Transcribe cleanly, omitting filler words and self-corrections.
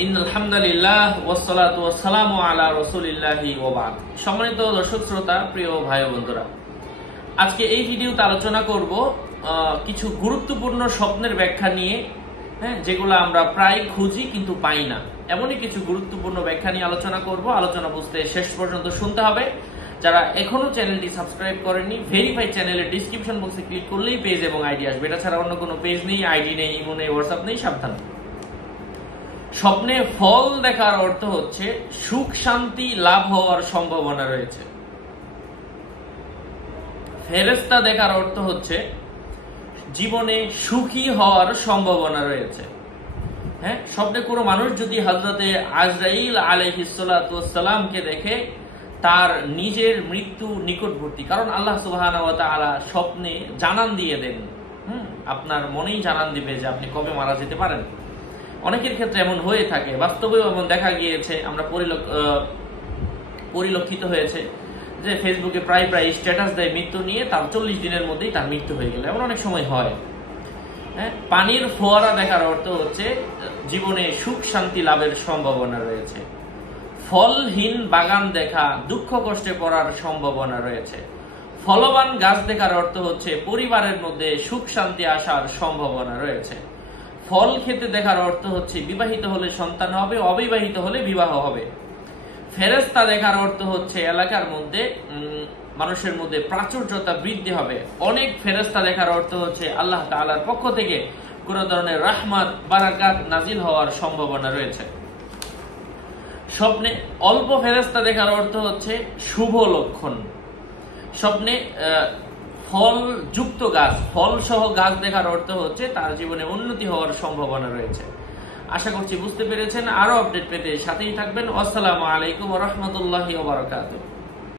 ইন্নাল হামদুলিল্লাহ ওয়াসসালাতু ওয়াসসালামু আলা রাসূলিল্লাহি ওয়া বা'দ। সম্মানিত দর্শক শ্রোতা, প্রিয় ভাই ও বন্ধুরা, আজকে এই ভিডিওতে আলোচনা করব কিছু গুরুত্বপূর্ণ স্বপ্নের ব্যাখ্যা নিয়ে, যেগুলো আমরা প্রায় খুঁজি কিন্তু পাই না। এমনই কিছু গুরুত্বপূর্ণ ব্যাখ্যা নিয়ে আলোচনা করব। আলোচনা বুঝতে শেষ পর্যন্ত শুনতে হবে। যারা এখনো চ্যানেলটি সাবস্ক্রাইব করেননি, ভেরিফাই চ্যানেলের ডিসক্রিপশন বক্সে ক্লিক করলেই পেজ এবং আইডি আসবে। এটা ছাড়া অন্য কোনো পেজ নেই, আইডি নেই, ইমো নেই, হোয়াটসঅ্যাপ নেই, সাবধান। স্বপ্নে ফল দেখার অর্থ হচ্ছে সুখ শান্তি লাভ হওয়ার সম্ভাবনা রয়েছে। ফেরেশতা দেখার অর্থ হচ্ছে জীবনে সুখী হওয়ার সম্ভাবনা রয়েছে। স্বপ্নে কোনো মানুষ যদি হযরতে আজরাইল আলাইহিস সালাতু ওয়াস সালামকে দেখে, তার নিজের মৃত্যু নিকটবর্তী। কারণ আল্লাহ সুবহানাহু ওয়া তাআলা স্বপ্নে জানান দিয়ে দেন, আপনার মনেই জানান দিবে যে আপনি কবে মারা যেতে পারেন। অনেকের ক্ষেত্রে এমন হয়ে থাকে, বাস্তবেও এমন দেখা গিয়েছে, আমরা পরিলক্ষিত হয়েছে যে ফেসবুকে প্রায় স্ট্যাটাস দেয় মৃত্যু নিয়ে, তার 40 দিনের মধ্যেই তার মৃত্যু হয়ে গেল। এমন অনেক সময় হয়। পানির ফোয়ারা দেখার অর্থ হচ্ছে জীবনে সুখ শান্তি লাভের সম্ভাবনা রয়েছে। ফলহীন বাগান দেখা দুঃখ কষ্টে পড়ার সম্ভাবনা রয়েছে। ফলবান গাছ দেখার অর্থ হচ্ছে পরিবারের মধ্যে সুখ শান্তি আসার সম্ভাবনা রয়েছে। ফল খেতে দেখার অর্থ হচ্ছে বিবাহিত হলে সন্তান হবে, অবিবাহিত হলে বিবাহ হবে। ফেরেশতা দেখার অর্থ হচ্ছে এলাকার মধ্যে মানুষের মধ্যে প্রাচুর্যতা বৃদ্ধি হবে। অনেক ফেরেশতা দেখার অর্থ হচ্ছে আল্লাহ তাআলার পক্ষ থেকে কোন ধরনের রাহমাত বারাকাত নাজিল হওয়ার সম্ভাবনা রয়েছে। স্বপ্নে অল্প ফেরেশতা দেখার অর্থ হচ্ছে শুভ লক্ষণ। স্বপ্নে ফল যুক্ত গাছ, ফল সহ গাছ দেখার অর্থ হচ্ছে তার জীবনে উন্নতি হওয়ার সম্ভাবনা রয়েছে। আশা করছি বুঝতে পেরেছেন। আরো আপডেট পেতে সাথেই থাকবেন। আসসালামু আলাইকুম ওয়া রাহমাতুল্লাহি ওয়া বারাকাতুহু।